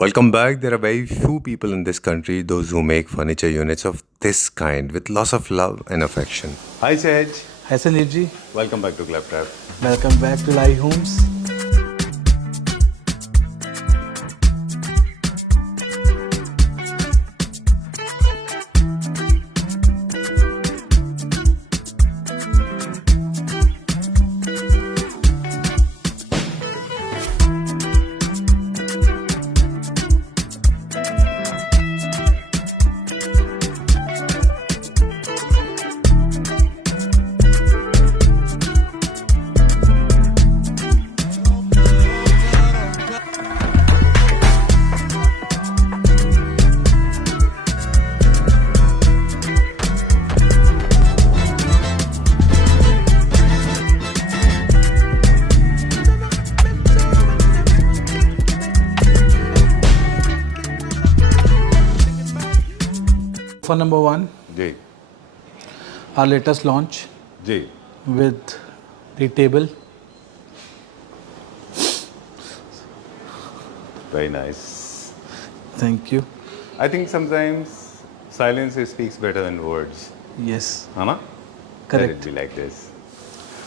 Welcome back. There are very few people in this country, those who make furniture units of this kind with lots of love and affection. Hi, Sahaj. Hi Sanjeev ji, Welcome back to Claptrap. welcome back to Lai Homes. For number one, Ji. our latest launch Ji. with the table. Very nice. Thank you. I think sometimes silence speaks better than words. Yes, Hana? Correct. Let it be like this.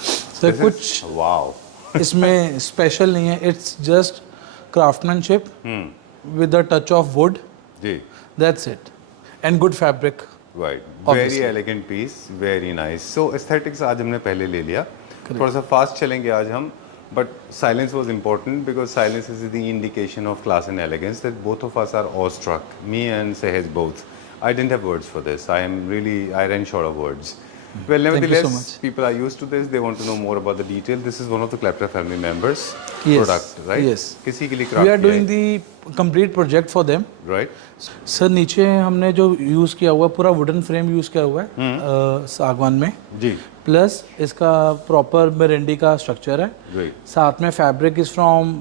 so This कुछ is, wow. इसमें special नहीं है. It's just craftsmanship with a touch of wood. Ji. That's it, and good fabric. Right. Obviously. Very elegant piece. Very nice. So aesthetics आज हमने पहले ले लिया. थोड़ा सा fast चलेंगे आज हम. But silence was important because silence is the indication of class and elegance that both of us are awestruck. Me and Sahaj both. I didn't have words for this. I ran short of words. Well, Thank you nevertheless, so much. people are used to this. They want to know more about the detail. This is one of the Claptrap family members' Yes. product, right? Yes. किसी के लिए We craft are किया doing the complete project for them. है, right? Sir नीचे हमने जो use किया हुआ है पूरा वुडन फ्रेम यूज़ किया हुआ है सागवान में. जी. प्लस इसका प्रॉपर मेरेंडी का स्ट्रक्चर है. Great. साथ में फैब्रिक इज फ्रॉम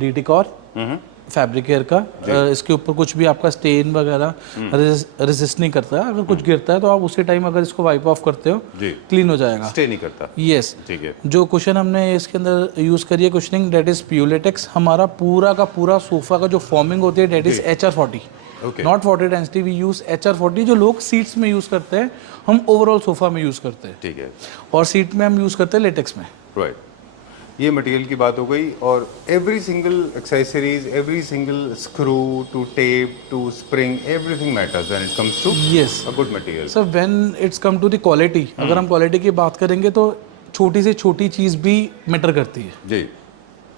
डीटिकॉर फैब्रिकेयर का. इसके ऊपर कुछ भी आपका स्टेन वगैरह रेजिस्ट नहीं करता है. अगर कुछ गिरता है तो आप उसी टाइम अगर इसको वाइप ऑफ करते हो जी. क्लीन हो जाएगा. Stay नहीं करता. यस. ठीक है. जो कुशन हमने इसके अंदर यूज़ करी है कुशनिंग डेट इज़ प्यूलेटेक्स. हमारा पूरा का पूरा सोफ़ा का जो फॉर्मिंग होती है that is HR40. Okay. Not 40 density. We use HR40 जो लोग सीट्स में यूज़ करते हैं हम ओवरऑल सोफ़ा में यूज़ करते हैं. ठीक है. और सीट में हम यूज़ करते हैं लेटेक्स में. राइट. ये मटेरियल की बात हो गई और every single accessories, every single screw to tape to spring, everything matters when it comes to Yes. A good material. Sir when it's come to the quality, अगर हम क्वालिटी की बात करेंगे तो छोटी से छोटी चीज़ भी मैटर करती है. जी,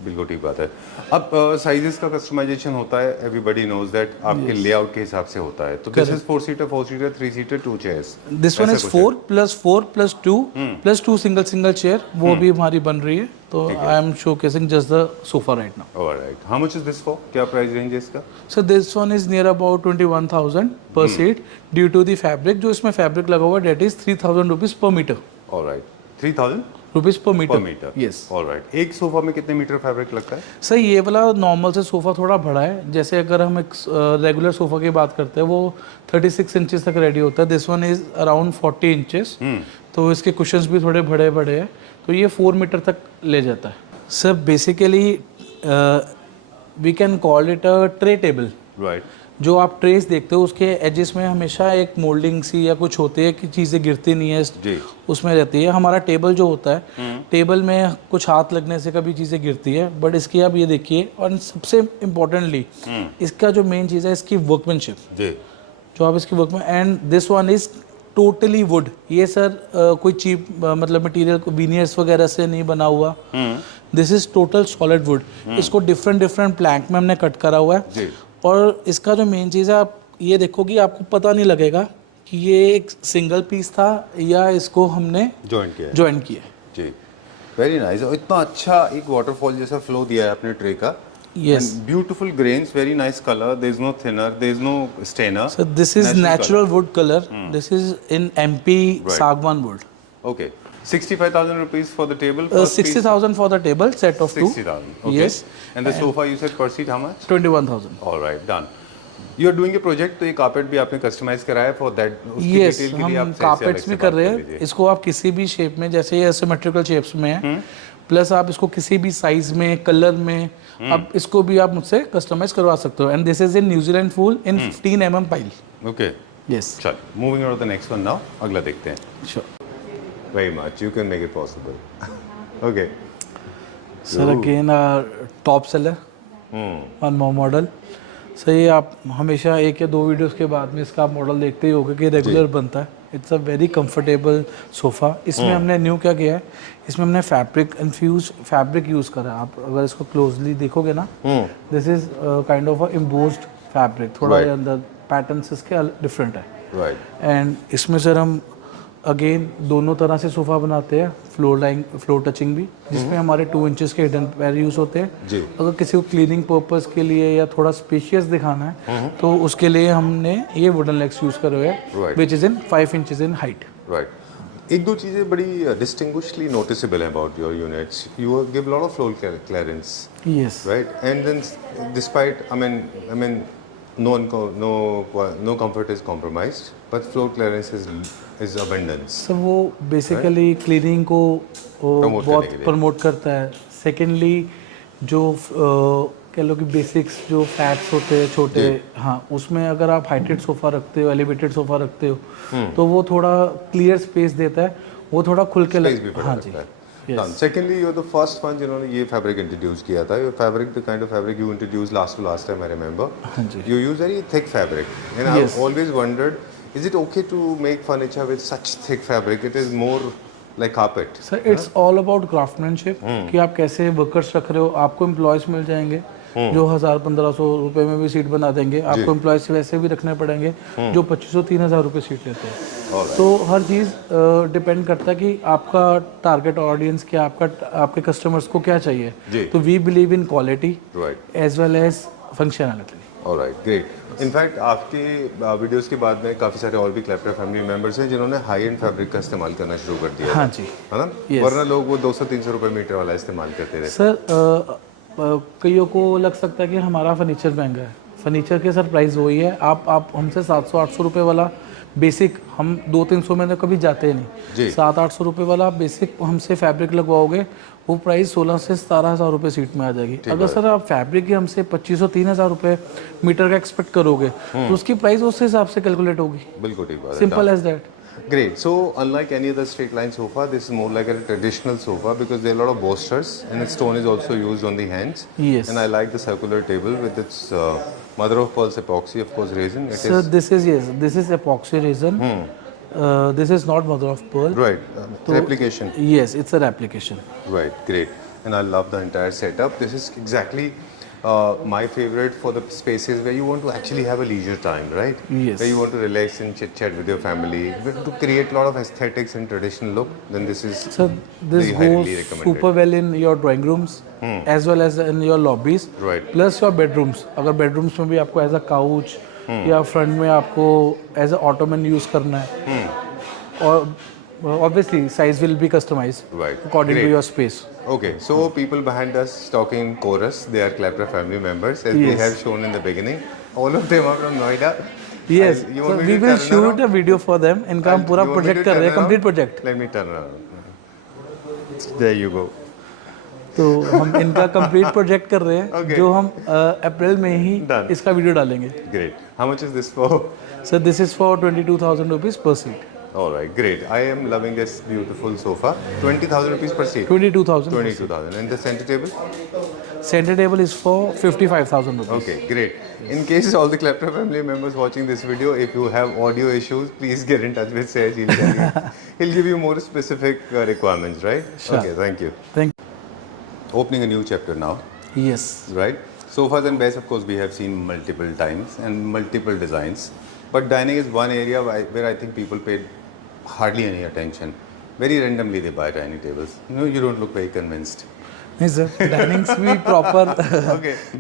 बिल्कुल ठीक बात है. अब साइजेस का कस्टमाइजेशन होता है. एवरीबॉडी नोज दैट आपके लेआउट के हिसाब से होता है. तो this is 4 seater, 4 seater, 3 seater, 2 chairs. This one is 4 + 2 + 2 single chair. वो भी हमारी बन रही है. तो I am showcasing just the sofa right now. Alright. How much is this for? क्या प्राइस रेंज है इसका? So this one is near about 21,000 पर seat due to the fabric. जो इसमें फैब्रिक लगा हुआ है that is 3,000 rupees per metre. Alright. 3,000 rupees per per metre. Metre. Yes. Alright. एक सोफा में कितने मीटर फैब्रिक लगता है? सर ये वाला नॉर्मल से सोफ़ा थोड़ा बड़ा है. जैसे अगर हम एक रेगुलर सोफ़ा की बात करते हैं वो 36 इंचेस तक रेडी होता है. This one is around 40 inches. तो इसके कुशंस भी थोड़े बड़े बड़े हैं. तो ये 4 मीटर तक ले जाता है. Sir basically we can call it a tray table. Right. जो आप ट्रेस देखते हो उसके एजेस में हमेशा एक मोल्डिंग सी या कुछ होती है कि चीज़ें गिरती नहीं है. जी. उसमें रहती है. हमारा टेबल जो होता है टेबल में कुछ हाथ लगने से कभी चीज़ें गिरती है. बट इसकी आप ये देखिए और सबसे इम्पोर्टेंटली इसका जो मेन चीज़ है इसकी वर्कमैनशिप. जी. जो आप इसकी workman and this one is totally would. ये सर कोई चीप मतलब मटेरियल वीनियर्स वगैरह से नहीं बना हुआ. This is total solid wood. इसको डिफरेंट प्लैंक में हमने कट करा हुआ है. जी. और इसका जो मेन चीज़ है आप ये देखोगे आपको पता नहीं लगेगा कि ये एक सिंगल पीस था या इसको हमने जॉइंट किया है. ज्वाइन किया. जी. Very nice. और इतना अच्छा एक वाटरफॉल जैसा फ्लो दिया है अपने ट्रे का. Yes. Beautiful grains, very nice colour. There is no thinner, there is no stainer. So this is natural wood color. This is in MP Sagwan wood. Okay. 65,000 rupees for the table. 60,000 for the table set of two. 60,000. Okay. Yes. And the sofa you said per seat how much? 21,000. All right, done. You are doing a project, तो ये carpet भी आपने customize कराया for that. उसकी Yes, detail के लिए आप हम सही से अलग कार्पेट्स से भी बात कर रहे कर हैं. लीजिए. इसको आप किसी भी शेप में जैसे ये सिमेट्रिकल शेप्स में है प्लस आप इसको किसी भी साइज में, कलर में, अब इसको भी आप मुझसे कस्टमाइज करवा सकते हो। And this is in New Zealand wool in 15 mm pile. Okay, yes, चल moving on to the next one now, अगला देखते हैं। Sure very much, you can make it possible. Okay sir, again top seller, one more model. सही, आप हमेशा एक या दो वीडियोस के बाद में इसका आप मॉडल देखते ही होगे कि रेगुलर बनता है। It's a very comfortable sofa. इसमें हमने न्यू क्या किया है, इसमें हमने फैब्रिक इन्फ्यूज फैब्रिक यूज़ करा है। आप अगर इसको क्लोजली देखोगे ना, this is kind of a embossed fabric, थोड़ा ये अंदर पैटर्न्स इसके डिफरेंट है। राइट। एंड इसमें सर हम अगेन दोनों तरह से सोफ़ा बनाते हैं, फ्लोर टचिंग भी, जिसमें हमारे 2 इंचेस के हिडन पैर यूज़ होते हैं। जी। अगर किसी को क्लीनिंग पर्पस के लिए या थोड़ा स्पेशियस दिखाना है तो उसके लिए हमने ये वुडन लेग्स यूज़ करे हुए हैं, which is in 5 inches in height. Right. एक दो चीज़ें बड़ी डिस्टिंग्विशली नोटिसेबल हैं about your units. You give lot of floor clearance, yes right? And then, despite, I mean, no comfort is compromised, but floor clearance is abundance. Sir, वो basically cleaning को Promote बहुत करने के लिए। प्रमोट करता है। Secondly जो कह लो कि बेसिक्स जो फैक्ट्स होते हैं छोटे, हाँ, उसमें अगर आप हाइटेड सोफ़ा रखते हो, एलिवेटेड सोफ़ा रखते हो, तो वो थोड़ा क्लियर स्पेस देता है, वो थोड़ा खुल के Space भी बड़ा हाँ लगता जी। है। Secondly, you're the first one जिन्होंने ये fabric introduce किया था। Your fabric, the kind of fabric you introduced last time, I remember. हाँ जी। You use very thick fabric, and Yes. I've always wondered, is it okay to make furniture with such thick fabric? It is more like carpet. Sir, it's all about craftsmanship, कि आप कैसे workers रख रहे हो। आपको employees मिल जाएंगे जो 1000-1500 रुपए में भी सीट बना देंगे। आपको एम्प्लॉयज़ वैसे भी रखने पड़ेंगे जो 2500-3000 रुपए सीट लेते हैं। तो हर चीज़ डिपेंड करता है कि आपका टारगेट ऑडियंस क्या, आपके कस्टमर्स को क्या चाहिए। तो we believe in quality as well as functionality. Alright, great. In fact आपके वीडियोस के बाद में काफ़ी सारे और भी क्लैप्टर फैमिली मेंबर्स हैं जिन्होंने हाई एंड फैब्रिक का इस्तेमाल करना शुरू कर दिया। हाँ जी, है ना? वरना लोग वो 200-300 रुपए मीटर वाला इस्तेमाल करते रहे। सर, कईयों को लग सकता है कि हमारा फर्नीचर महंगा है। फर्नीचर के सर प्राइस वही है। आप हमसे 700-800 रुपए वाला बेसिक, हम 200-300 में तो कभी जाते ही नहीं। 700-800 रुपए वाला बेसिक हमसे फैब्रिक लगवाओगे, वो प्राइस 16 से 17,000 रुपए सीट में आ जाएगी। अगर सर आप फैब्रिक ही हमसे 2500-3000 रुपए मीटर का एक्सपेक्ट करोगे, तो उसकी प्राइस उस हिसाब से कैलकुलेट होगी। बिल्कुल ठीक बात है। Simple as that. Great. So, unlike any other straight line sofa, this is more like a traditional sofa because there are a lot of bolsters and its stone is also used on the hands. Yes. And I like the circular table with its mother of pearl epoxy, of course, resin. It Sir, is this is epoxy resin. This is not mother of pearl. right. Replication. Yes, it's a replication. Right. Great. And I love the entire setup. This is exactly my favorite for the spaces where you want to actually have a leisure time, right? Yes. Where you want to relax and chit chat with your family, to create a lot of aesthetics and traditional look. Then this is So this very highly goes recommended. super well in your drawing rooms as well as in your lobbies. Right. Plus your bedrooms. अगर bedrooms में भी आपको as a couch या front में आपको as a ottoman use करना है, और obviously size will be customized Right. according Great. to your space. Okay, so people behind us talking chorus, they are Clapper family members, as we Yes. have shown in the beginning. All of them are from Noida. Yes. You So want me we to will turn shoot around? a video for them. इनका हम पूरा You want me project to कर रहे turn हैं, complete around? Project. Let me turn around. There you go. तो हम इनका complete project कर रहे हैं, Okay. जो हम अप्रैल में ही Done. इसका वीडियो डालेंगे। Great. How much is this for? Sir, this is for 22,000 rupees per seat. All right, great. I am loving this beautiful sofa. 20,000 rupees per seat. 22,000. 22,000. And the center table? Center table is for 55,000 rupees. Okay, great. In case all the Clapper family members watching this video, if you have audio issues, please get in touch with Sej. He'll give you more specific requirements, right? Sure. Okay, thank you. Thank Opening a new chapter now, Yes. right? Sofas and beds, of course, we have seen multiple times and multiple designs. But dining is one area where I think people paid hardly any attention. Very randomly they buy dining tables. You know, you don't look very convinced. नहीं sir, डाइनिंग्स भी proper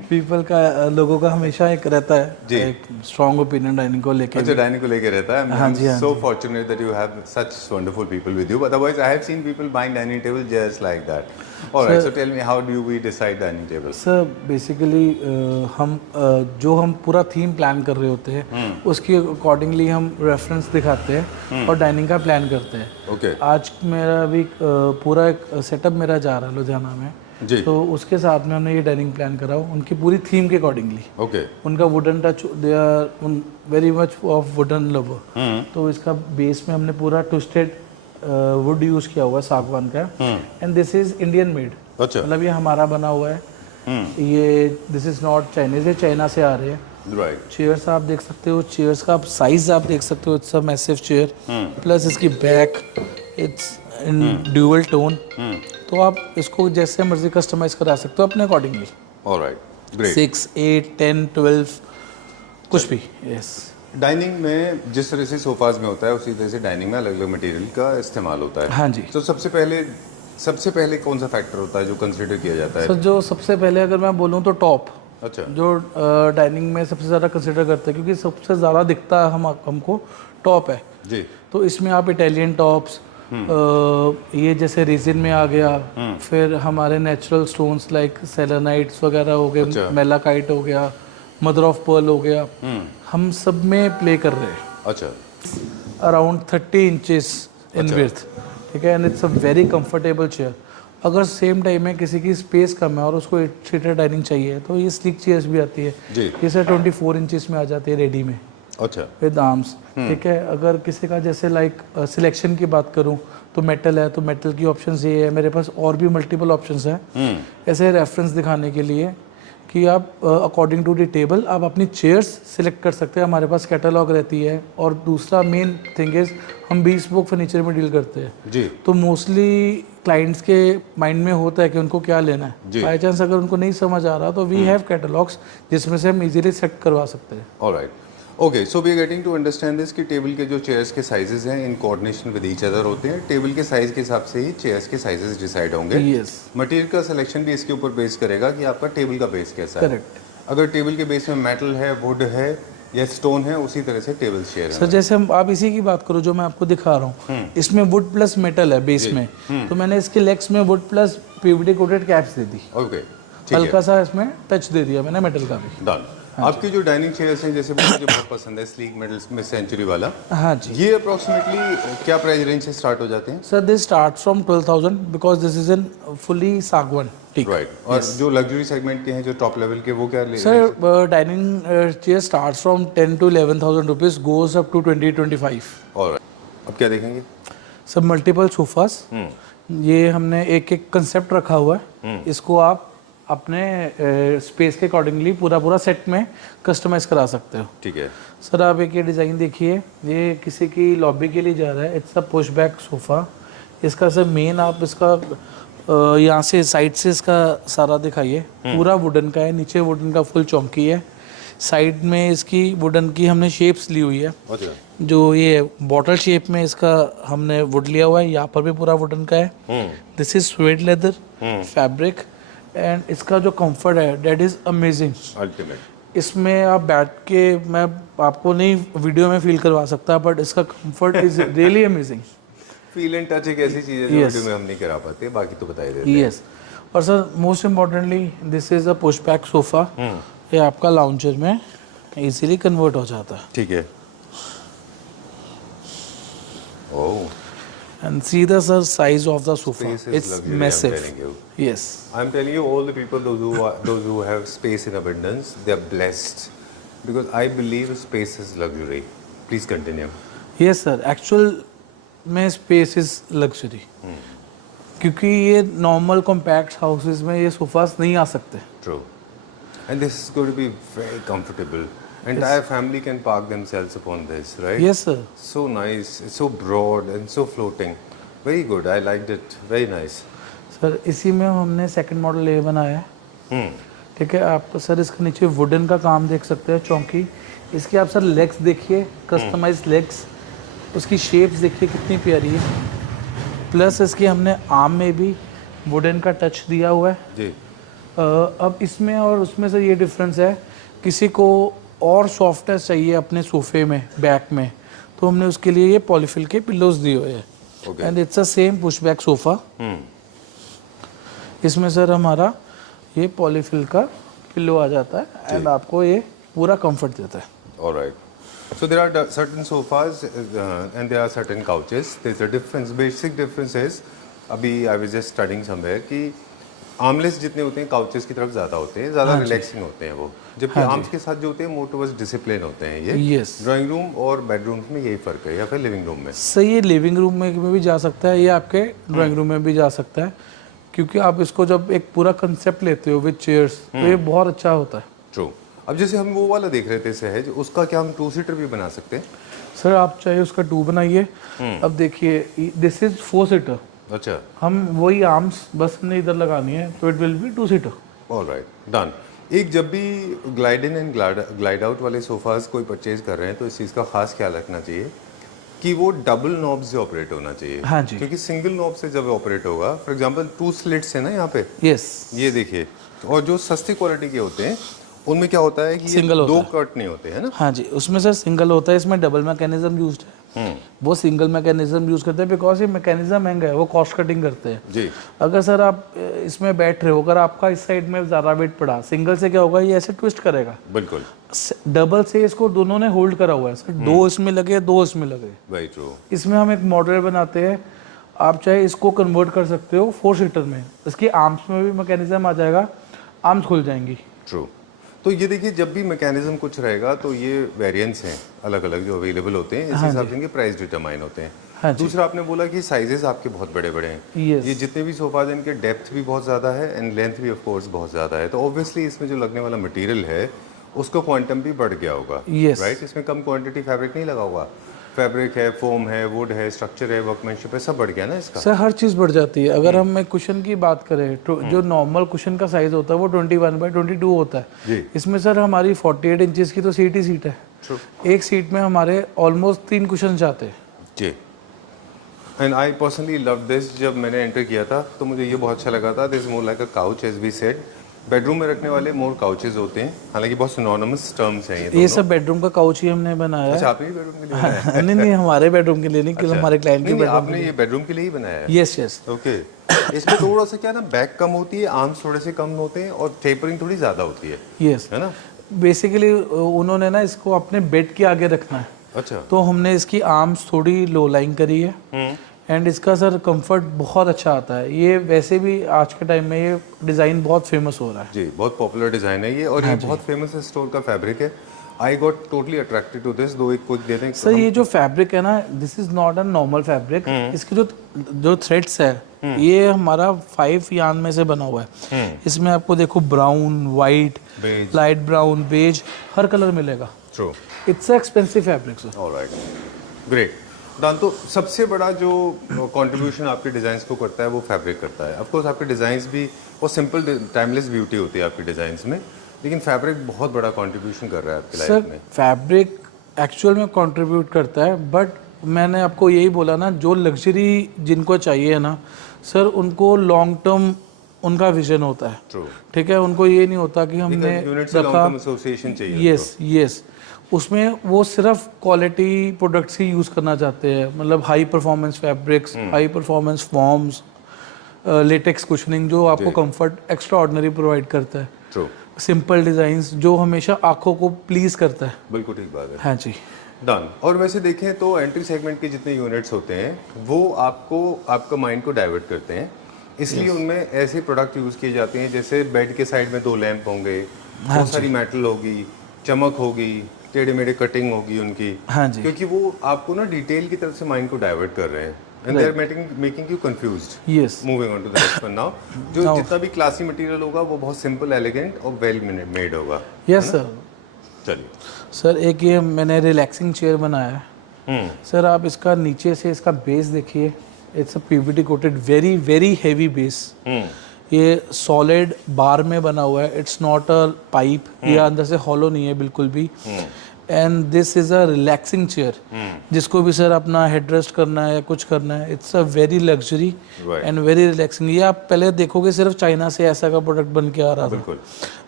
people का, लोगों का हमेशा एक रहता है एक स्ट्रॉन्ग ओपिनियन डाइनिंग को लेके। अच्छा, डाइनिंग को लेके रहता है। हाँ जी, हाँ so fortunate that you have such wonderful people with you, otherwise I have seen people buying dining table just like that. Alright, so tell me how do we decide dining table? Sir basically हम जो हम पूरा theme plan कर रहे होते हैं उसके accordingly हम रेफरेंस दिखाते हैं और डाइनिंग का प्लान करते हैं। ओके, आज मेरा भी पूरा एक सेटअप मेरा जा रहा है लुधियाना में जी, तो उसके साथ में हमने ये डाइनिंग प्लान करा उनकी पूरी थीम के अकॉर्डिंगली। ओके, उनका wooden touch, they are very much of wooden lover, तो इसका बेस में हमने पूरा ट्विस्टेड वुड यूज किया हुआ है सागवान का, and this is Indian made. अच्छा, मतलब ये हमारा बना हुआ है, ये दिस इज नॉट चाइनीज, ये चाइना से आ रहे हैं। राइट, चेयर्स आप देख सकते हो, चेयर्स का साइज आप देख सकते हो, it's a massive chair, plus इसकी back it's in dual tone, तो आप इसको जैसे मर्जी कस्टमाइज करा सकते हो अपने अकॉर्डिंगली। Alright, great. 6, 8, 10, 12 कुछ भी। यस, डाइनिंग में जिस तरह से सोफाज में होता है उसी तरह से डाइनिंग में अलग अलग मटेरियल का इस्तेमाल होता है। हाँ जी। तो सबसे पहले कौन सा फैक्टर होता है जो कंसिडर किया जाता है? सर जो सबसे पहले अगर मैं बोलूँ तो टॉप, अच्छा, जो डाइनिंग में सबसे ज़्यादा कंसिडर करते हैं क्योंकि सबसे ज़्यादा दिखता है हमको टॉप है जी, तो इसमें आप इटालियन टॉप्स, ये जैसे रेजिन में आ गया, फिर हमारे नेचुरल स्टोन्स लाइक सेलेनाइट्स वगैरह हो गए, अच्छा, मेलाकाइट हो गया, मदर ऑफ पर्ल हो गया, हम सब में प्ले कर रहे हैं। अच्छा, अराउंड 30 इंचेस इन विड्थ, ठीक है, and it's a very comfortable chair. अगर सेम टाइम में किसी की स्पेस कम है और उसको 8 सीटर डाइनिंग चाहिए तो ये स्लिक चेयर्स भी आती है, ये सर 24 इंचेस में आ जाती है रेडी में, अच्छा, विद आर्म्स, ठीक है। अगर किसी का जैसे लाइक सिलेक्शन की बात करूं तो मेटल है तो मेटल की ऑप्शंस ये है, मेरे पास और भी मल्टीपल ऑप्शंस हैं ऐसे रेफरेंस दिखाने के लिए कि आप अकॉर्डिंग टू द टेबल आप अपनी चेयर्स सिलेक्ट कर सकते हैं। हमारे पास कैटलॉग रहती है और दूसरा मेन थिंग इज हम bespoke फर्नीचर में डील करते हैं जी, तो मोस्टली क्लाइंट्स के माइंड में होता है कि उनको क्या लेना है, बाई चांस अगर उनको नहीं समझ आ रहा तो वी हैव कैटलॉग्स जिसमें से हम इजीली सेलेक्ट करवा सकते हैं। Alright, okay, so we are getting to understand this कि टेबल के जो चेयर्स के साइजेस हैं in coordination with each other होते हैं। टेबल के साइज के हिसाब से ही चेयर्स के साइजेस डिसाइड होंगे। यस, मटेरियल का सिलेक्शन भी इसके ऊपर बेस करेगा कि आपका टेबल का बेस कैसा है। करेक्ट। अगर टेबल के बेस में मेटल है, वुड है या स्टोन है, उसी तरह से टेबल चेयर है। सर जैसे हम आप इसी की बात करो जो मैं आपको दिखा रहा हूँ, इसमें वुड प्लस मेटल है बेस में, तो मैंने इसके लेग्स में would plus PVD coated caps they the, okay, हल्का सा इसमें टच दे दिया मैंने मेटल का भी। डन। आपकी जो डाइनिंग चेयर्स हैं जैसे मुझे बहुत पसंद है स्लीक मेटल में सेंचुरी वाला, हाँ जी, ये अप्रोक्सीमेटली क्या प्राइस रेंज से स्टार्ट हो जाते हैं? Sir this start from 12,000 because this is in fully सागवान, ठीक। राइट, और जो लग्जरी सेगमेंट के हैं जो टॉप लेवल के वो क्या ले? Sir dining chair start from 10 to 11,000 rupees, goes up to 20-25। Alright, अब क्या देखेंगे? सर मल्टीपल सोफास, ये हमने एक एक कंसेप्ट रखा हुआ है, इसको आप अपने स्पेस के अकॉर्डिंगली पूरा सेट में कस्टमाइज करा सकते हो। ठीक है सर, आप एक ये डिज़ाइन देखिए, ये किसी की लॉबी के लिए जा रहा है, it's a push back sofa. इसका सर मेन आप इसका यहाँ से साइड से इसका सारा दिखाइए, पूरा वुडन का है, नीचे वुडन का फुल चौंकी है, साइड में इसकी वुडन की हमने शेप्स ली हुई है, जो ये बॉटल शेप में इसका हमने वुड लिया हुआ है, यहाँ पर भी पूरा वुडन का है। This is swayed leather fabric, and इसका जो कंफर्ट है डेट इज अमेजिंग, अल्टीमेट। इसमें आप बैठ के, मैं आपको नहीं वीडियो में फील करवा सकता, बट इसका comfort is really amazing. Feel and touch एक ऐसी चीज है जो वीडियो में हम नहीं करा पाते, बाकी तो बताई देते हैं। यस, और sir most importantly this is a push back sofa, ये आपका लाउंजर में इजीली कन्वर्ट हो जाता है। ठीक है। ओह, and see the sir size of the sofa, Space is it's luxury, massive. I'm telling you. Yes, I'm telling you, all the people, those who have space in abundance, they are blessed, because I believe space is luxury. Please continue. yes sir, actual में space is luxury, क्योंकि ये normal compact houses में ये sofas नहीं आ सकते। True. And this is going to be very comfortable. Entire family can park themselves upon this, right? Yes sir. So nice. It's so broad and so floating. Very good. I liked it. Very nice. Sir इसी में हमने second model ये बनाया है, ठीक है। आप sir इसके नीचे वुडन का काम देख सकते हैं, चौंकी, इसके आप सर लेग्स देखिए, कस्टमाइज लेग्स, उसकी शेप्स देखिए कितनी प्यारी है, प्लस इसकी हमने आर्म में भी वुडन का टच दिया हुआ है। जी। अब इसमें और उसमें से ये डिफरेंस है, किसी को और सॉफ्टनेस चाहिए अपने सोफे में बैक में, तो हमने उसके लिए ये पॉलीफिल के पिल्लोज दिए हुए हैं। Okay. And it's a same push back sofa. इसमें सर हमारा ये पॉलीफिल का पिल्लो आ जाता है एंड आपको ये पूरा कंफर्ट देता है। Alright. So there are certain sofas and there are certain couches. There's a difference. Basic difference is, अभी I was just studying somewhere कि आर्मलेस जितने होते हैं काउचेस की तरफ ज़्यादा होते हैं, ज़्यादा रिलैक्सिंग होते हैं वो, जबकि आर्म्स के साथ जो होते हैं मोर टुवर्ड्स डिसिप्लिन होते हैं ये। Yes. ड्राइंग रूम और बेडरूम्स में यही फ़र्क है, या फिर लिविंग रूम में? सही है, लिविंग रूम में भी जा सकता है, ये आपके ड्राइंग रूम में भी जा सकता है, क्योंकि आप इसको जब एक पूरा कंसेप्ट लेते हो विद चेयर्स तो ये बहुत अच्छा होता है। ट्रू। अब जैसे हम वो वाला देख रहे थे सहज, उसका क्या हम 2 सीटर भी बना सकते हैं? सर आप चाहे उसका 2 बनाइए। अब देखिए दिस इज 4 सीटर। अच्छा। हम वही आर्म्स बस हमने इधर लगानी है, तो it will be 2 seater. Alright, done. एक जब भी glide in and glide out वाले सोफाज कोई परचेज कर रहे हैं तो इस चीज़ का खास ख्याल रखना चाहिए कि वो डबल नॉब से ऑपरेट होना चाहिए। हाँ जी। क्योंकि सिंगल नॉब से जब ऑपरेट होगा, फॉर एग्जांपल 2 स्लिट्स है ना यहाँ पे, यस। ये देखिए, और जो सस्ती क्वालिटी के होते हैं उनमें क्या होता है कि ये सिंगल होता 2 है। कट नहीं होते हैं ना। हाँ जी, उसमें सर सिंगल होता है, इसमें डबल मैकेनिज्म यूज्ड है। वो सिंगल मैकेनिज्म यूज करते हैं बिकॉज ये मैकेनिज्म महंगा है, वो कॉस्ट कटिंग करते हैं। जी। अगर सर आप इसमें बैठ रहे हो, अगर आपका इस साइड में ज़्यादा वेट पड़ा, सिंगल से क्या होगा, ये ऐसे ट्विस्ट करेगा। बिल्कुल। डबल से इसको दोनों ने होल्ड करा हुआ है सर, 2 इसमें लगे 2 इसमें लगे। Very true. इसमें हम एक मॉडल बनाते हैं, आप चाहे इसको कन्वर्ट कर सकते हो 4 सीटर में, इसकी आर्म्स में भी मैकेनिज्म आ जाएगा, आर्म्स खुल जाएंगी। ट्रू। तो ये देखिए, जब भी मैकेनिज्म कुछ रहेगा तो ये वेरिएंट्स हैं अलग अलग जो अवेलेबल होते हैं, इस हिसाब से इनके प्राइस डिटरमाइन होते हैं। हाँ जी। दूसरा आपने बोला कि साइजेस आपके बहुत बड़े बड़े हैं। Yes. ये जितने भी सोफाज हैं इनके डेप्थ भी बहुत ज़्यादा है एंड लेंथ भी ऑफ कोर्स बहुत ज़्यादा है, तो ऑब्वियसली इसमें जो लगने वाला मटेरियल है उसका क्वांटम भी बढ़ गया होगा। Yes. राइट। इसमें कम क्वांटिटी फैब्रिक नहीं लगा होगा, फैब्रिक है, फोम है, वुड है, स्ट्रक्चर है, वर्कमैनशिप है, सब बढ़ गया ना इसका। सर हर चीज़ बढ़ जाती है। अगर हम एक कुशन की बात करें तो जो नॉर्मल कुशन का साइज होता है वो 21/22 होता है। जी। इसमें सर हमारी 48 इंचेस की तो सीट ही सीट है। True. एक सीट में हमारे ऑलमोस्ट 3 कुशन जाते हैं। जी। And I personally love this. जब मैंने एंटर किया था तो मुझे ये बहुत अच्छा लगा था। This more like a couch as we said. Bedroom में रखने वाले मोर काउचेज होते हैं, हालांकि बहुत सिनोनिमस टर्म्स हैं ये सब बेडरूम का काउच ही हमने बनाया अच्छा, है। आपने भी बेडरूम के लिए बनाया है? नहीं हमारे बेडरूम के लिए नहीं, क्योंकि हमारे क्लाइंट के नहीं, बेडरूम। आपने ये बेडरूम के लिए ही बनाया है? Yes yes. ओके। इसमें थोड़ा सा क्या ना, बैक कम होती है, आर्म्स थोड़े से कम होते हैं और टेपरिंग थोड़ी ज़्यादा होती है। यस। है ना। बेसिकली उन्होंने ना इसको अपने बेड के आगे रखना है, अच्छा। तो हमने इसकी आर्म्स थोड़ी लो लाइन करी है एंड इसका सर कंफर्ट बहुत अच्छा आता है। ये वैसे भी आज के टाइम में ये डिज़ाइन बहुत फेमस हो रहा है। जी, बहुत पॉपुलर डिज़ाइन है ये, और ये बहुत फेमस स्टोर का फैब्रिक है। I got totally attracted to this. 2 एक क्विक दे दें सर ये जो फैब्रिक है ना, this is not a normal fabric. इसके जो थ्रेड्स है ये हमारा 5 यार्न में से बना हुआ है। इसमें आपको देखो brown, white, Beige. Light brown, beige, हर कलर मिलेगा। True. It's a expensive fabric sir. Alright, great. दान, तो सबसे बड़ा जो कंट्रीब्यूशन आपके डिज़ाइंस को करता है वो फैब्रिक करता है। ऑफ कोर्स आपके डिज़ाइंस भी बहुत सिंपल टाइमलेस ब्यूटी होती है आपके डिज़ाइंस में, लेकिन फैब्रिक बहुत बड़ा कंट्रीब्यूशन कर रहा है आपकी लाइफ में। फैब्रिक एक्चुअल में कंट्रीब्यूट करता है, बट मैंने आपको यही बोला ना, जो लग्जरी जिनको चाहिए ना सर, उनको लॉन्ग टर्म उनका विजन होता है। ट्रू। ठीक है, उनको ये नहीं होता कि हमने यूनिट से लॉन्ग टर्म एसोसिएशन चाहिए। Yes yes. उसमें वो सिर्फ क्वालिटी प्रोडक्ट्स ही यूज़ करना चाहते हैं, मतलब high performance fabrics, high performance forms, latex cushioning जो आपको कंफर्ट एक्स्ट्रा ऑर्डिनरी प्रोवाइड करता है। ट्रू। सिंपल डिज़ाइंस जो हमेशा आंखों को प्लीज करता है। बिल्कुल ठीक बात है। हाँ जी। डन। और वैसे देखें तो एंट्री सेगमेंट के जितने यूनिट्स होते हैं वो आपको आपका माइंड को डाइवर्ट करते हैं, इसलिए उनमें ऐसे प्रोडक्ट यूज़ किए जाते हैं जैसे बेड के साइड में 2 लैंप होंगे, बहुत सारी मेटल होगी, चमक होगी, टेढ़े मेढ़े कटिंग होगी उनकी। हाँ जी। क्योंकि वो आपको ना डिटेल की तरफ से माइंड को डाइवर्ट कर रहे हैं and they are making you confused. Yes. Moving on to the next one now. जो जितना भी क्लासी मटेरियल होगा वो बहुत सिंपल, एलिगेंट और वेल मेड होगा। Yes sir. चलिए सर एक ये मैंने रिलैक्सिंग चेयर बनाया है। सर आप इसका नीचे से इसका बेस देखिए, it's a Pvt coated very very heavy base. ये सॉलिड बार में बना हुआ है, इट्स नॉट अ पाइप, ये अंदर से हॉलो नहीं है बिल्कुल भी। And this is a relaxing chair, जिसको भी सर अपना हेडरेस्ट करना है या कुछ करना है, it's a very luxury Right. And very relaxing. ये आप पहले देखोगे सिर्फ चाइना से ऐसा का प्रोडक्ट बन के आ रहा था, बिल्कुल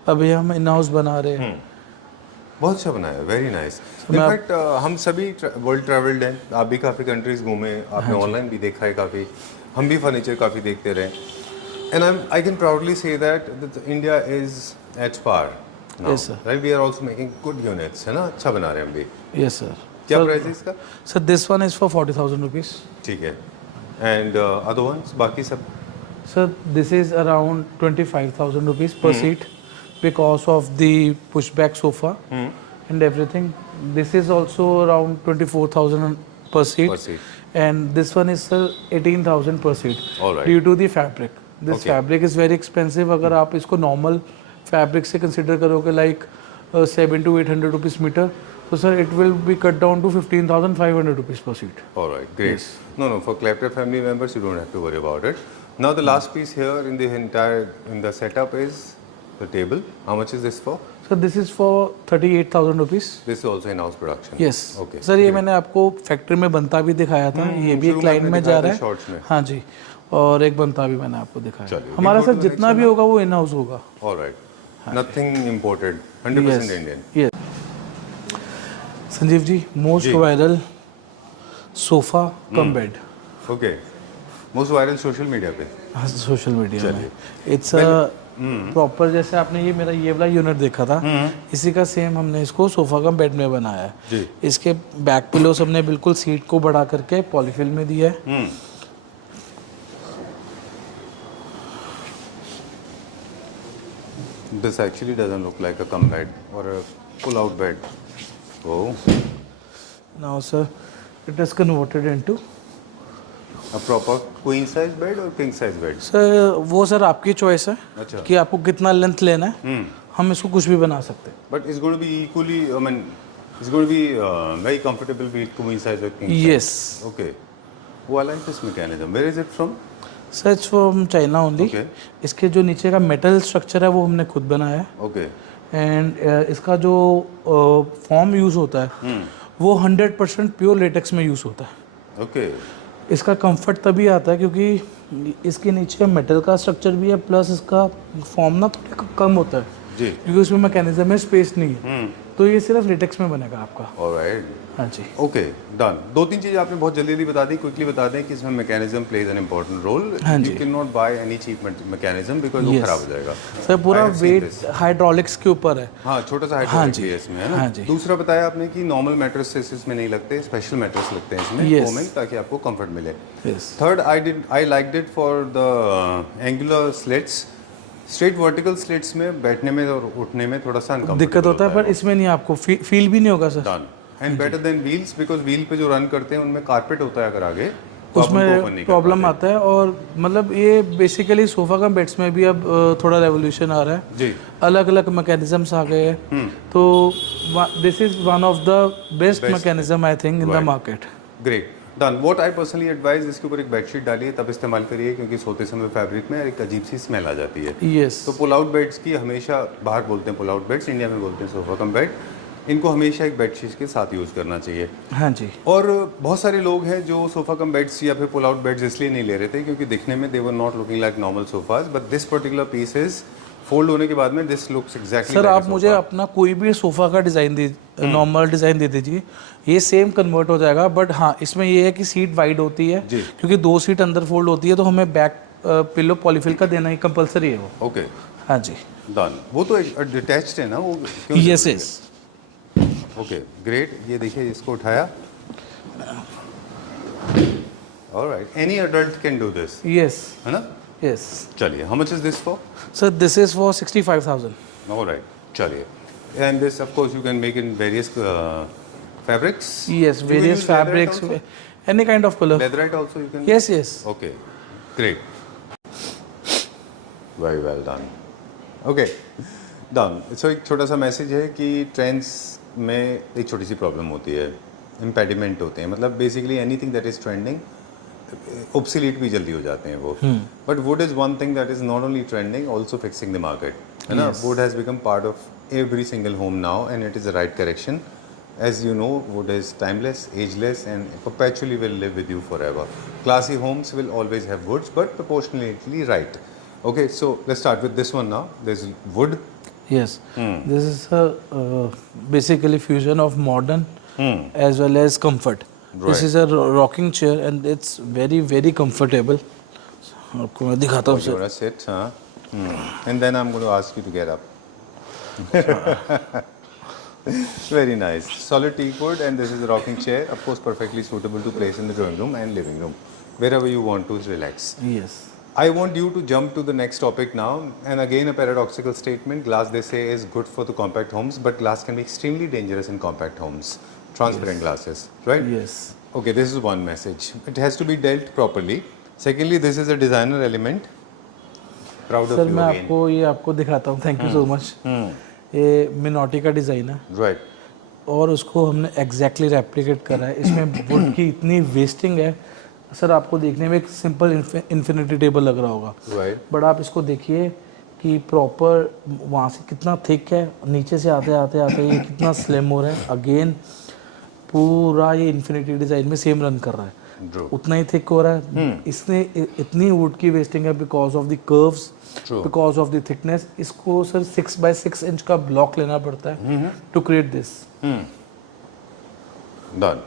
अभी हम इन हाउस बना रहे हैं। बहुत अच्छा बनाया, वेरी नाइस। इनफैक्ट हम सभी वर्ल्ड ट्रैवल्ड हैं, आप भी काफ़ी कंट्रीज घूमे, आपने ऑनलाइन भी देखा है काफ़ी, हम भी फर्नीचर काफ़ी देखते रहे, and I can proudly say that India is at par now, Yes, sir. Right? We are also making good units, है ना? अच्छा बना रहे हैं हम भी। Yes sir. क्या प्राइस है इसका? Sir this one is for 40,000 rupees. ठीक है, एंड अदर वंस बाकी सब? Sir, this is around 25,000 rupees per seat because of the pushback sofa and everything. This is also around 24,000 per seat. Per seat. And this one is sir 18,000 per seat. All right. Due to the fabric. This Okay. fabric is very expensive. अगर आप इसको normal fabric से consider करोगे like 7 to 800 rupees meter, so sir it will be cut down to 15,500 rupees per seat. All right, great. No, for Clapter family members, you don't have to worry about it. Now the last piece here in the setup is the table. How much is this for? So this is for 38,000 rupees. This is also in-house production. Yes Okay. Sir, ये मैंने आपको factory में बनता भी दिखाया था, ये भी शुरू एक में लाइन आपने में दिखाया जा था रहा है। shorts में। हाँ जी, और एक बनता भी मैंने आपको दिखाया। चलिए, हमारा we go sir to the जितना next भी one. होगा वो इन हाउस होगा। All right. Nothing imported. 100% Indian. Yes Sanjeev ji, most जी। Viral sofa cum bed Okay. Most viral social media पे. सोशल मीडिया में। चलिए। इट्स प्रॉपर, जैसे आपने ये मेरा ये वाला यूनिट देखा था, इसी का सेम हमने इसको सोफा कम बेड में बनाया है। जी। इसके बैक पिलोस हमने बिल्कुल सीट को बढ़ा करके पॉलीफिल में दिया है। This actually doesn't look like a come bed or a pull-out bed. Oh, Now sir, it is converted into a proper queen size bed or king size bed? Sir, वो sir आपकी choice है अच्छा। कि आपको कितना length लेना है। हम इसको कुछ भी बना सकते हैं। But it's going to be equally, I mean, it's going to be very comfortable with queen size or king size. Yes. Okay. Oh, I like this mechanism. Where is it from? Sir it's from China only. Okay. इसके जो नीचे का metal structure है वो हमने खुद बनाया है, Okay. एंड इसका जो फॉर्म यूज़ होता है वो 100% प्योर लेटेक्स में यूज़ होता है। Okay. इसका कंफर्ट तभी आता है क्योंकि इसके नीचे मेटल का स्ट्रक्चर भी है, प्लस इसका फॉर्म ना थोड़ा कम होता है जी। क्योंकि उसमें मैकेनिज्म में स्पेस नहीं है, तो ये सिर्फ लेटेक्स में बनेगा आपका। Alright. हाँ जी। Okay, done. दो तीन चीज़ आपने बहुत जल्दी जल्दी बता दी, क्विकली बता दें कि इसमें mechanism plays an important role. हाँ जी। You can not buy any cheap mechanism because वो Yes. खराब हो जाएगा। सर पूरा I have seen wait this. Hydraulics के ऊपर है। हाँ, छोटा सा हाँ हाइड्रोलिक जी। भी है इसमें, है ना? हाँ जी। दूसरा बताया आपने कि नॉर्मल मैट्रेसेस इसमें नहीं लगते, स्पेशल मैट्रेस लगते हैं इसमें Yes. फोमिंग, ताकि आपको कंफर्ट मिले। Yes. Third, I liked it for the angular slits. Straight vertical slits में बैठने में और उठने में थोड़ा सा अनकंफर्टेबल दिक्कत होता है, पर इसमें नहीं, आपको फील भी नहीं होगा sir. Done. And better than wheels, because wheel पे जो रन करते हैं उनमें कारपेट होता है अगर आगे, तो आप उनको open उसमें नहीं कर प्रॉब्लम पाते। आता है। और मतलब ये बेसिकली सोफा का बेड्स में भी अब थोड़ा रेवोल्यूशन आ रहा है, जी। अलग अलग मैकेनिज्म्स आ गए हैं, तो this is one of the best mechanism I think in the Right. Market. Great, done. What I personally advise, इसके ऊपर एक बेडशीट डालिए तब इस्तेमाल करिए, क्योंकि सोते समय फैब्रिक में एक अजीब सी स्मेल आ जाती है। यस। तो पुल आउट बेड्स की हमेशा, बाहर बोलते हैं पुल आउट बेड्स, इंडिया में बोलते हैं सोफा कम बेड, इनको हमेशा एक बेडशीट के साथ यूज़ करना चाहिए। हाँ जी। और बहुत सारे लोग हैं जो सोफा कम बेड्स या फिर पुल आउट बेड्स इसलिए नहीं ले रहे थे क्योंकि दिखने में they were not looking like normal sofas, but this particular piece is fold होने के बाद में दिस लुक्स एग्जैक्टली। सर आप मुझे अपना कोई भी सोफा का डिज़ाइन दे, नॉर्मल डिज़ाइन दे दीजिए, ये सेम कन्वर्ट हो जाएगा। बट हाँ, इसमें ये है कि सीट वाइड होती है, जी। क्योंकि 2 सीट अंदर फोल्ड होती है, तो हमें बैक पिलो पॉलीफिल का देना ही कंपलसरी है वो। ओके, हाँ जी। डन। वो तो एक डिटैच्ड है ना वो, क्यों यस जरूरी यस। है? Okay, great. ये देखिए, इसको उठाया। Alright, any adult can do this, yes है ना? यस। चलिए, how much is this for? Sir this is for 65,000। Alright, चलिए। And this of course you can make in various fabrics? Yes, You can various use leatherette fabrics, also? any kind of color. Leatherette also you can? Yes, yes. Okay, great. Very well done. Okay, done. So एक छोटा सा message है कि trends में एक छोटी सी problem होती है, इम्पेडिमेंट होते हैं, मतलब basically anything that is trending obsolete भी जल्दी हो जाते हैं वो। But would is one thing that is not only trending, also fixing the market, है ना? Would has become part of every single home now and it is the right correction As you know, wood is timeless, ageless, and perpetually will live with you forever. Classy homes will always have woods, but proportionately right. Okay, so let's start with this one now. There's wood. Yes, this is a basically fusion of modern as well as comfort. This Right. is a rocking chair and it's very very comfortable. आपको मैं दिखाता हूँ You sir. wanna sit, huh? And then I'm going to ask you to get up. Very nice. Solid teak wood, and this is a rocking chair. Of course, perfectly suitable to place in the drawing room and living room, wherever you want to relax. Yes. I want you to jump to the next topic now. And again, a paradoxical statement. Glass, they say, is good for the compact homes, but glass can be extremely dangerous in compact homes. Transparent glasses, right? Yes. Okay, this is one message. It has to be dealt properly. Secondly, this is a designer element. Proud sir of you मैं again. आपको ये आपको दिखाता हूँ. Thank you so much. ये मिनोटी का design है Right. और उसको हमने एग्जैक्टली रेप्लिकेट करा है. इसमें वुड की इतनी वेस्टिंग है सर, आपको देखने में एक सिंपल इन्फिनिटी टेबल लग रहा होगा, Right. बट आप इसको देखिए कि प्रॉपर वहाँ से कितना थिक है, नीचे से आते आते आते ये कितना स्लिम हो रहा है. अगेन पूरा ये इन्फिनिटी डिज़ाइन में सेम रन कर रहा है, True. उतना ही थिक हो रहा है. इसने इतनी वुड की वेस्टिंग है because of the curves, True. Because of the thickness. इसको सर 6x6 इंच का ब्लॉक लेना पड़ता है to create this. Done.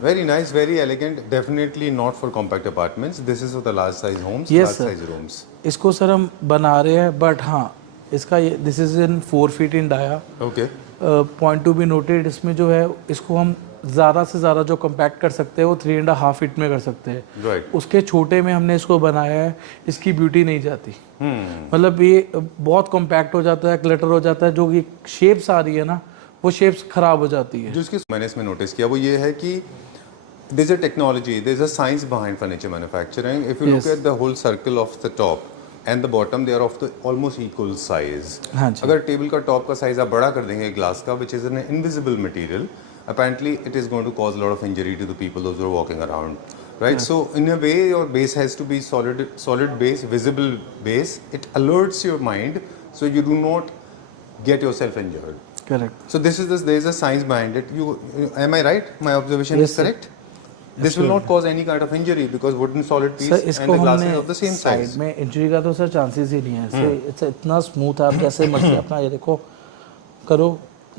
Very nice, very elegant. Definitely not for compact apartments. This is for the large size homes, Yes, large sir. size rooms. इसको sir हम बना रहे हैं, बट हाँ इसका ये this is in 4 feet in dia. Okay. Point to be noted, इसमें जो है इसको हम ज़्यादा से ज़्यादा जो कम्पैक्ट कर सकते हैं वो 3.5 फीट में कर सकते हैं. Right. उसके छोटे में हमने इसको बनाया है, इसकी ब्यूटी नहीं जाती. मतलब ये बहुत कम्पैक्ट हो जाता है, क्लटर हो जाता है, जो ये शेप्स आ रही है ना वो शेप्स खराब हो जाती है. जो इसकी मैंने इसमें नोटिस किया वो ये है कि there's a technology, there's a science behind furniture manufacturing. If you look Yes. at the whole circle of the top and the bottom, they are of the almost equal size. हाँ जी. अगर table का top का size आप बड़ा कर देंगे glass का, which is an invisible material, apparently it is going to cause a lot of injury to the people those who are walking around, right? So in a way, your base has to be solid base, visible base. It alerts your mind so you do not get yourself injured. Correct. So there is a science behind it. Am I right? My observation Yes, is sir. correct. This will not cause any kind of injury because wooden solid piece sir and इसको the glass हमने is of the same side size. में injury का तो sir chances ही नहीं है. इसे इतना smooth है, आप जैसे मर्जी अपना ये देखो करो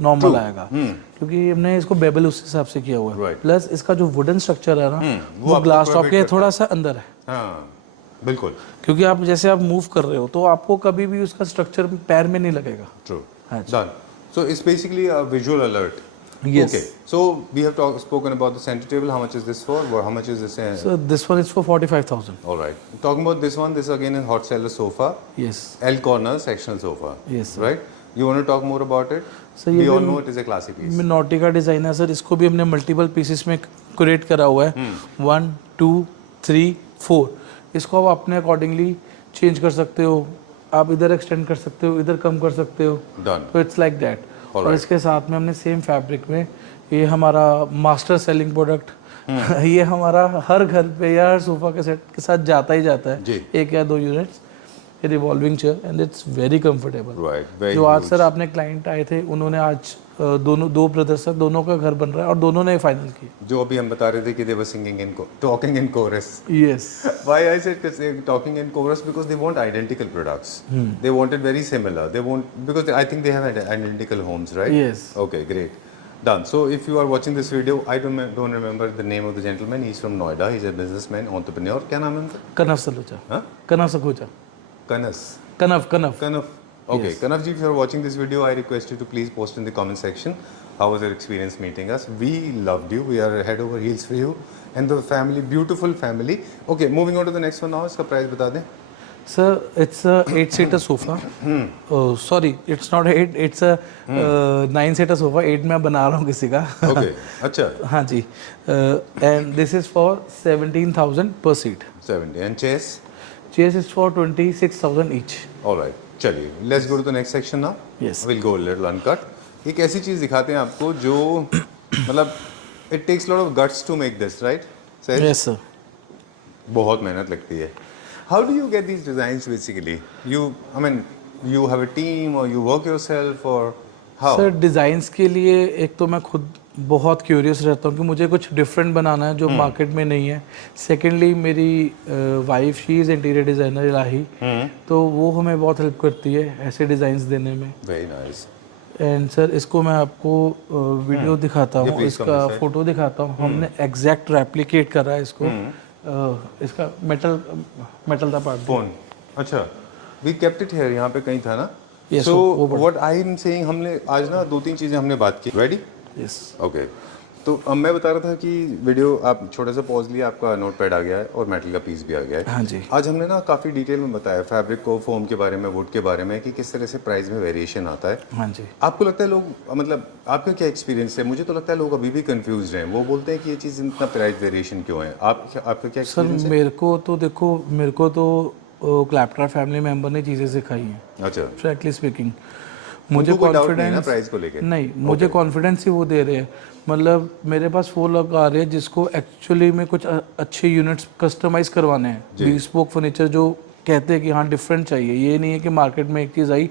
नॉर्मल आएगा, क्योंकि हमने इसको बेबल उस हिसाब से किया हुआ है. Right. प्लस इसका जो वुडन स्ट्रक्चर है ना वो वो आपको ग्लास टॉप protect के करता थोड़ा सा अंदर है, हाँ, बिल्कुल. क्योंकि आप जैसे आप मूव कर रहे हो तो आपको कभी भी उसका स्ट्रक्चर पैर में नहीं लगेगा. True. हाँ जी. Done. So it's basically a visual alert. Yes. Okay. So we have spoken about the center table. How much is this for? How much is this? So this one is for 45,000. All right. Talking about this one, this again is hot seller sofa, Yes. L corner sectional sofa. Yes, sir. Right. You want to talk more about it? So ये we all भी know it is a classy piece. मिनोटी का design है sir. इसको भी हमने multiple pieces में create करा हुआ है. 1 2 3 4. इसको आप अपने अकॉर्डिंगली चेंज कर सकते हो. आप इधर एक्सटेंड कर सकते हो, इधर कम कर सकते हो. Done. तो इट्स लाइक दैट. और Alright. इसके साथ में हमने सेम फैब्रिक में ये हमारा मास्टर सेलिंग प्रोडक्ट ये हमारा हर घर पे या हर सोफा के सेट के साथ जाता ही जाता है. जी. 1 या 2 यूनिट्स. ये revolving chair and it's very comfortable. Right. Very जो आज huge. सर आपने क्लाइंट आए थे, उन्होंने आज दोनों 2 ब्रदर्स सर दोनों का घर बन रहा है और दोनों ने फाइनल किया. जो अभी हम बता रहे थे कि they were singing in talking in chorus. Yes. Why I said talking in chorus? Because they want identical products. They want it very similar. They want because I think they have identical homes, right? Yes. Okay, great. Done. So if you are watching this video, I don't remember the name of the gentleman. He's from Noida. He's a businessman, entrepreneur. क्या नाम है उनका? कनव सलूचा. हाँ? कनव सखूचा. Kanas. Kanav Kanav. Kanav. Okay, Yes. Kanav ji, if you are watching this video, I request you to please post in the comment section. How was your experience meeting us? We loved you. We are head over heels for you. And the family, beautiful family. Okay, moving on to the next one now. इसका price बता दें. Sir, it's a 8-seater sofa. Oh, sorry, it's not 8. It's a 9-seater sofa. 8 मैं बना रहा हूँ किसी का. Okay, अच्छा. हाँ जी. And this is for 17,000 per seat. 70. And chairs? Chairs is for 26,000 each. All right. चलिए. Let's go to the next section now. Yes. We'll go a little uncut. एक ऐसी चीज़ दिखाते हैं आपको जो मतलब it takes a lot of guts to make this, right? Sahej? Yes, sir. बहुत मेहनत लगती है. How do you get these designs basically? I mean, you have a team or you work yourself or how? Sir designs के लिए एक तो मैं खुद बहुत क्यूरियस रहता हूँ कि मुझे कुछ डिफरेंट बनाना है जो मार्केट में नहीं है। सेकेंडली मेरी wife she is interior designer इलाही, तो वो हमें बहुत हेल्प करती है ऐसे डिज़ाइंस देने में। Very nice. एंड सर इसको मैं आपको वीडियो दिखाता हूँ, इसका फोटो दिखाता हूँ। हमने एग्जैक्ट रेप्लिकेट करा है इसको। इसका मेटल का पार्ट फोन, अच्छा, वी केप्ट इट हियर, यहाँ पे कहीं था ना। Yes, सो वो व्हाट आई एम सेइंग, हमने आज ना 2-3 चीजें हमने बात की। रेडी? Yes okay. तो अब मैं बता रहा था कि वीडियो आप छोटा सा पॉज लिया, आपका नोटपैड आ गया है और मेटल का पीस भी आ गया है। हाँ जी। आज हमने ना काफ़ी डिटेल में बताया फैब्रिक को, फोम के बारे में, वुड के बारे में, कि किस तरह से प्राइस में वेरिएशन आता है। हाँ जी। आपको लगता है लोग, मतलब आपका क्या एक्सपीरियंस है? मुझे तो लगता है लोग अभी भी कंफ्यूज हैं। वो बोलते हैं कि ये चीज़ इतना प्राइस वेरिएशन क्यों है। आपका क्या सर एक्सपीरियंस है? मेरे को तो क्लैप्टर फैमिली मेंबर ने चीज़ें सिखाई हैं, अच्छा, फ्रैंकली स्पीकिंग। मुझे उनको कोई डाउट नहीं है ना कॉन्फिडेंस प्राइस को लेके? नहीं, मुझे कॉन्फिडेंस ही वो दे रहे हैं। मतलब मेरे पास वो लोग आ रहे हैं जिसको एक्चुअली में कुछ अच्छे यूनिट्स कस्टमाइज करवाने हैं, bespoke फर्नीचर जो कहते हैं कि हाँ डिफरेंट चाहिए। ये नहीं है कि मार्केट में एक चीज़ आई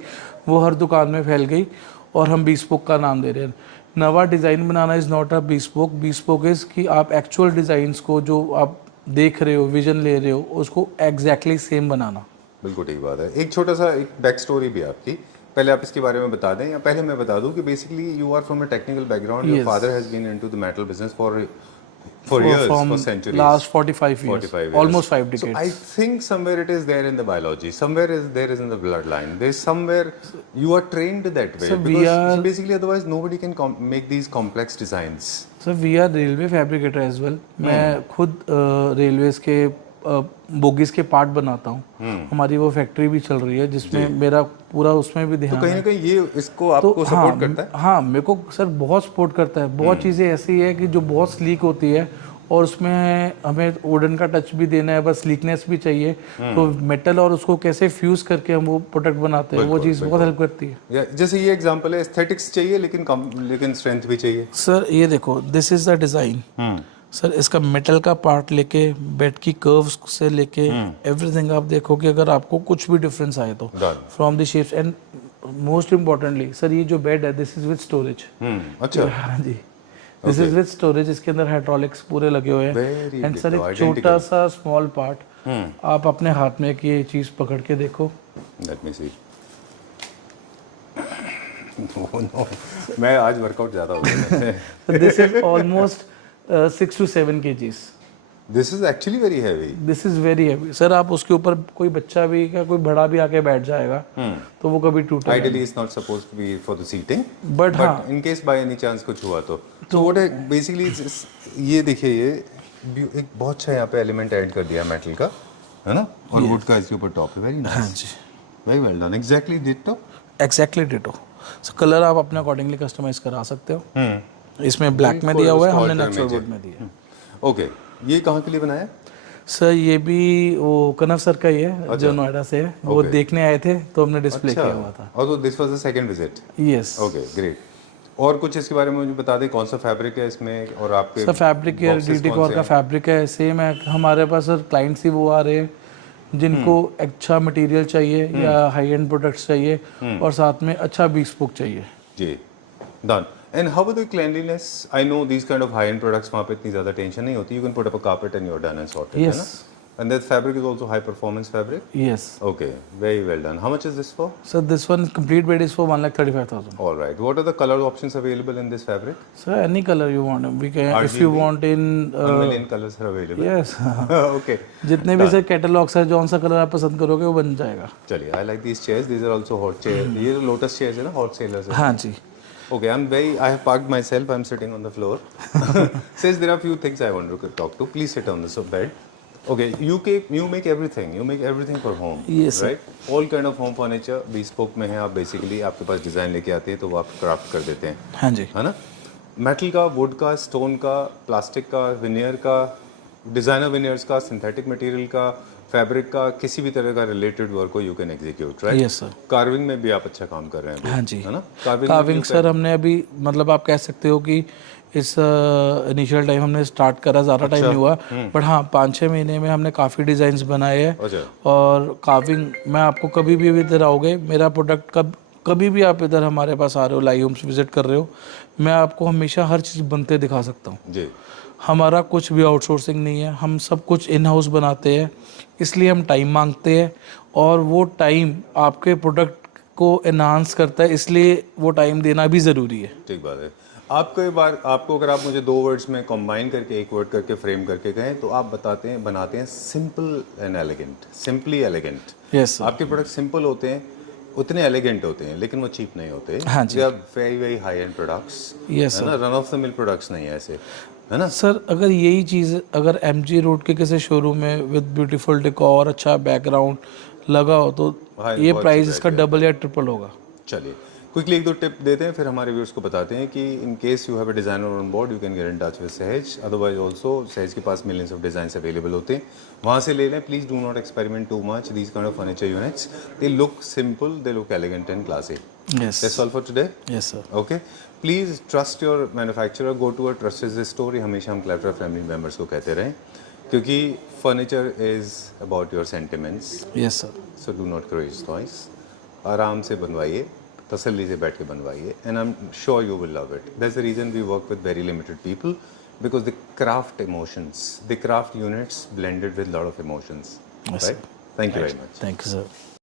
वो हर दुकान में फैल गई और हम bespoke का नाम दे रहे हैं। नवा design banana is not a bespoke is कि आप एक्चुअल डिज़ाइंस को जो आप देख रहे हो, विजन ले रहे हो, उसको एग्जैक्टली सेम बनाना। बिल्कुल ठीक बात है। एक छोटा सा एक बैक स्टोरी भी आपकी, पहले आप इसके बारे में बता दें, या पहले मैं बता दूं कि basically you are from a technical background. Your father has been into the metal business for years, for centuries, last 45 years, 45 years, almost 5 So decades. I think somewhere it is there in the biology, somewhere there is in the bloodline. There's somewhere you are trained that way, So we because are- basically otherwise nobody can make these complex designs. Sir we are railway fabricator as well. मैं खुद railways के bogies के part बनाता हूँ। हमारी वो factory भी चल रही है जिसमें मेरा पूरा उसमें भी तो ध्यान कहीं ना है। कहीं ये इसको आपको सपोर्ट करता है? हाँ, मेरे को सर बहुत सपोर्ट करता है। बहुत चीज़ें ऐसी है कि जो बहुत स्लीक होती है और उसमें हमें वुडन का टच भी देना है, बस स्लीकनेस भी चाहिए। तो मेटल और उसको कैसे फ्यूज करके हम वो प्रोडक्ट बनाते हैं, वो चीज़ बहुत हेल्प करती है। या जैसे ये एग्जांपल है, एस्थेटिक्स चाहिए लेकिन स्ट्रेंथ भी चाहिए। सर ये देखो, this is the design. Sir इसका मेटल का पार्ट लेके, बेड की कर्व्स से लेके एवरीथिंग आप देखो कि अगर आपको कुछ भी डिफरेंस आए तो from the shapes. And most importantly sir ये जो बेड है दिस इज विद स्टोरेज। अच्छा, हाँ जी, दिस इज विद स्टोरेज। इसके अंदर हाइड्रोलिक्स पूरे लगे हुए हैं। एंड सर एक छोटा सा स्मॉल पार्ट आप अपने हाथ में की ये चीज़ पकड़ के देखो। लेट मी सी। नो, मैं आज वर्कआउट ज़्यादा हो गया। This is almost 6 to 7 kgs। This is actually very heavy. This is very heavy sir. आप उसके ऊपर कोई बच्चा भी या कोई बड़ा भी आके बैठ जाएगा तो वो कभी टूटेगा। Ideally it's not suppose to be for the seating, but हाँ, in case by any chance कुछ हुआ तो व्हाट है बेसिकली, ये देखिए, ये एक बहुत अच्छा यहाँ पे एलिमेंट ऐड कर दिया मेटल का, है ना, और वुड का इसके ऊपर टॉप है। वेरी नाइस, हाँ जी, very well done, exactly ditto. Exactly ditto. So colour आप अपने अकॉर्डिंगली कस्टमाइज करा सकते हो। इसमें ब्लैक में दिया हुआ है, हमने नेचुरल वुड में दिया है। ओके, ये कहाँ के लिए बनाया? सर ये भी वो कनव सर का ही है जो नोएडा से है। वो देखने आए थे तो हमने डिस्प्ले किया हुआ था। और तो this was the second visit? Yes. Okay, great. और कुछ इसके बारे में मुझे बता दें, कौन सा फैब्रिक है इसमें, और आपके सर फैब्रिक है डीटी कॉर का फैब्रिक है, सेम है। हमारे पास सर क्लाइंट्स ही वो आ रहे हैं जिनको अच्छा मटेरियल चाहिए या हाई एंड प्रोडक्ट्स चाहिए और साथ में अच्छा bespoke चाहिए। जी, done. And how about the cleanliness? I know these kind of high end products, वहाँ पे इतनी ज़्यादा टेंशन नहीं होती। You can put up a carpet and you are done and sorted, है ना? And that fabric is also high performance fabric? Yes. Okay, very well done. How much is this for? So this one complete bed is for 1,35,000. All right. What are the color options available in this fabric? So any color you want, we can. RGB? If you want in. 1 million colors are available. Yes. Okay. जितने भी sir catalogues है, जौन सा colour आप पसंद करोगे वो बन जाएगा। चलिए, I like these chairs. These are also hot chairs. ये लोटस chairs है ना, hot sailors है। हाँ जी। Okay, I have parked myself. I'm sitting on the floor. Says there are few things I want to talk to. Please sit on this bed. Okay, you make everything. You make everything for home. Yes, sir. Right? All kind of home furniture bespoke में है। आप basically आपके पास design लेके आते हैं तो वो आप क्राफ्ट कर देते हैं, हाँ जी। है ना? मेटल का, वुड का, स्टोन का, प्लास्टिक का, विनियर का, डिज़ाइनर विनियर्स का, सिंथेटिक मटेरियल का, फैब्रिक का, किसी भी तरह का रिलेटेड वर्क को you can execute, right? Yes sir. Carving में भी आप अच्छा काम कर रहे हैं अभी, हाँ जी, है ना? कार्विंग सर हमने अभी, मतलब आप कह सकते हो कि इस इनिशियल टाइम हमने स्टार्ट करा, ज़्यादा टाइम नहीं हुआ, बट हाँ 5-6 महीने में हमने काफ़ी डिज़ाइंस बनाए हैं। और कार्विंग में आपको कभी भी इधर आओगे, मेरा प्रोडक्ट कभी भी आप इधर हमारे पास आ रहे हो, लाइव होम्स विजिट कर रहे हो, मैं आपको हमेशा हर चीज़ बनते दिखा सकता हूँ। जी। हमारा कुछ भी आउटसोर्सिंग नहीं है, हम सब कुछ इन हाउस बनाते हैं, इसलिए हम टाइम मांगते हैं और वो टाइम आपके प्रोडक्ट को एनहांस करता है, इसलिए वो टाइम देना भी ज़रूरी है। ठीक बात है। आपको एक बार आपको अगर आप मुझे 2 वर्ड्स में कंबाइन करके एक वर्ड करके फ्रेम करके कहें तो आप बनाते हैं simple and elegant, simply elegant. Yes sir. आपके प्रोडक्ट सिंपल होते हैं, उतने एलिगेंट होते हैं, लेकिन वो चीप नहीं होते। हाँ जी। They are very very high end products, yes है ना, run of the mill products नहीं है ऐसे, है ना। सर, अगर यही चीज़ अगर एमजी रोड के किसी शोरूम में विद ब्यूटीफुल डेकोर, अच्छा बैकग्राउंड लगा हो तो हाँ, ये बहुत प्राइस अच्छी इसका बैटरी है। डबल या ट्रिपल होगा। चलिए क्विकली 1-2 टिप देते हैं, फिर हमारे व्यूअर्स को बताते हैं कि in case you have a designer on board you can get in touch with Sahaj, otherwise also Sahaj के पास मिलियंस ऑफ डिज़ाइंस अवेलेबल होते हैं, वहाँ से ले लें। Please do not experiment too much these kind of furniture units, they look simple, they look elegant and classy. Yes. That's all for today. Yes sir. Okay, please trust your manufacturer, go to a trusted store, ये हमेशा हम clatter family members को कहते रहें, क्योंकि furniture is about your sentiments. Yes sir. So do not craze noise, आराम से बनवाइए, तसल्ली से बैठ के बनवाइए, and I am sure you will love it. That's the reason we work with very limited people, because they craft emotions, they craft units blended with lot of emotions, right. Thank you very much. Thank you sir.